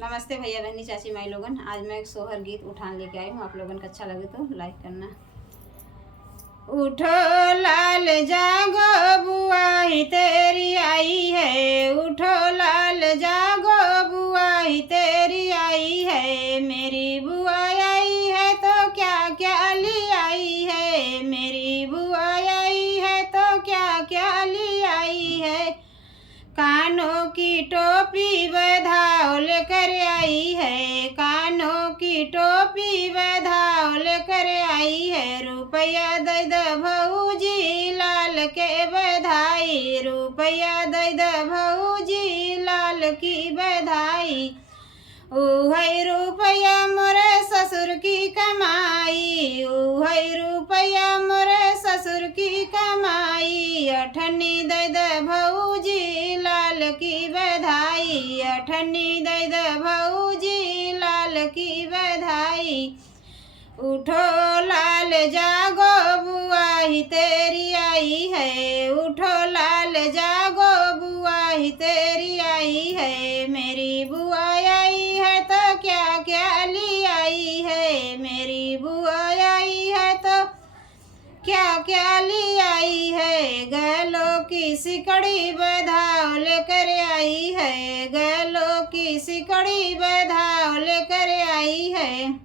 नमस्ते भैया बहनी चाची माई लोगन। आज मैं एक सोहर गीत उठान लेके आई हूँ। आप लोगन को अच्छा लगे तो लाइक करना। उठो लाल जागो बुआई तेरी आई है, उठो लाल जागो बुआई तेरी आई है। मेरी बुआ आई है तो क्या क्या ली आई है, मेरी बुआ आई है तो क्या क्या ली आई है। कानों की टोपी बधाओ लेकर आई है, कानों की टोपी बधाओ लेकर आई है। रुपया दे दो भौजी लाल के बधाई, रुपया दे दो भौजी लाल की बधाई। उहै रुपया मोरे ससुर की कमाई, उहै रुपया मोरे ससुर की कमाई। अठन्नी दे दे भौजी लाल की बधाई, अठन्नी दे दे भौजी लाल की बधाई। उठो लाल जागो बुआई तेरी आई है, उठो लाल जागो बुआई तेरी आई है। मेरी बुआ आई है तो क्या क्या ली आई है, मेरी बुआ आई है तो क्या क्या ली आई है। गलों की सिकड़ी बधाओ लेकर आई है, गलों की सिकड़ी बधाओ लेकर आई है।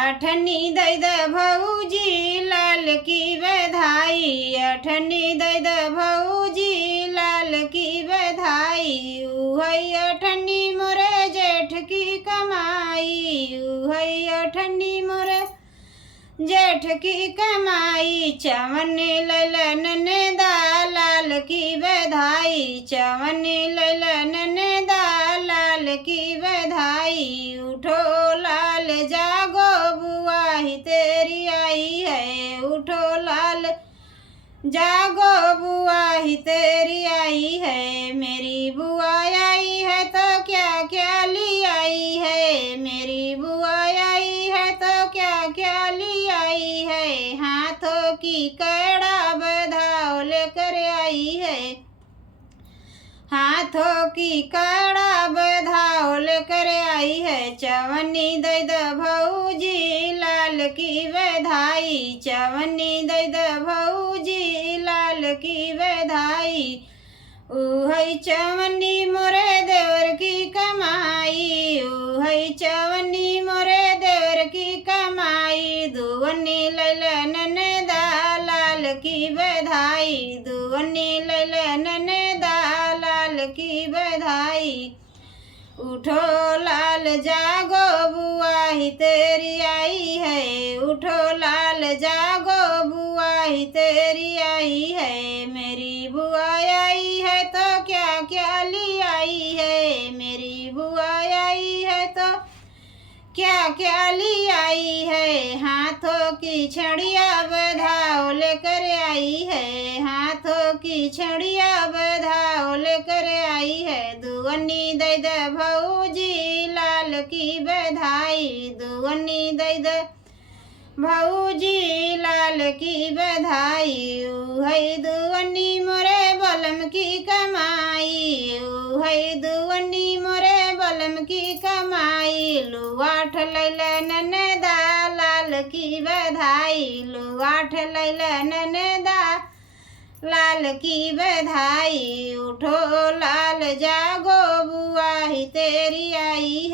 अठन्नी दे दे भौजी लाल की बधाई, अठन्नी दे दे भौजी लाल की बधाई। उहै अठन्नी मोरे जेठ की कमाई, उहै अठन्नी मोरे जेठ की कमाई। चवन ललन दा लाल की बधाई, चवन ललन दा लाल की बधाई। उठो लाल जागो बुआई तेरी आई है, उठो लाल जागो बुआई तेरी आई है। मेरी बुआ आई है तो क्या क्या ली आई है, मेरी बुआ आई है तो क्या क्या ली आई है। हाथों की कड़ा बधाओ लेकर आई है, हाथों की कड़ा बधाओ लेकर आई है। चवन्नी दे दो भौजी लाल की बधाई, चवन्नी दे दो भौजी लाल की बधाई। उहै चवन्नी मोरे देवर की कमाई, उहै चवन्नी मोरे देवर की कमाई। दुवन्नी ललन दा लाल की बधाई, दुवन्नी ललन दा लाल की बधाई। उठो लाल जागो बुआई तेरी आई है, उठो लाल जागो बुआई तेरी आई है। मेरी बुआ आई है तो क्या क्या ली आई है, मेरी बुआ आई है तो क्या क्या ली आई है। हाथों की छड़िया बधाओ लेकर आई है, हाथों की छड़िया बधाओ लेकर आई है। दुवन्नी दे दे भौजी लाल की बधाई, दुवन्नी दे दे भौजी लाल की बधाई। उहै दुवन्नी मोरे बलम की कमाई, उहै दुवन्नी मोरे बलम की कमाई। लुआठ लैलन दा लाल की बधाई, लुआठ लैलन दा लाल की बधाई। उठो लाल जागो बुआई तेरी आई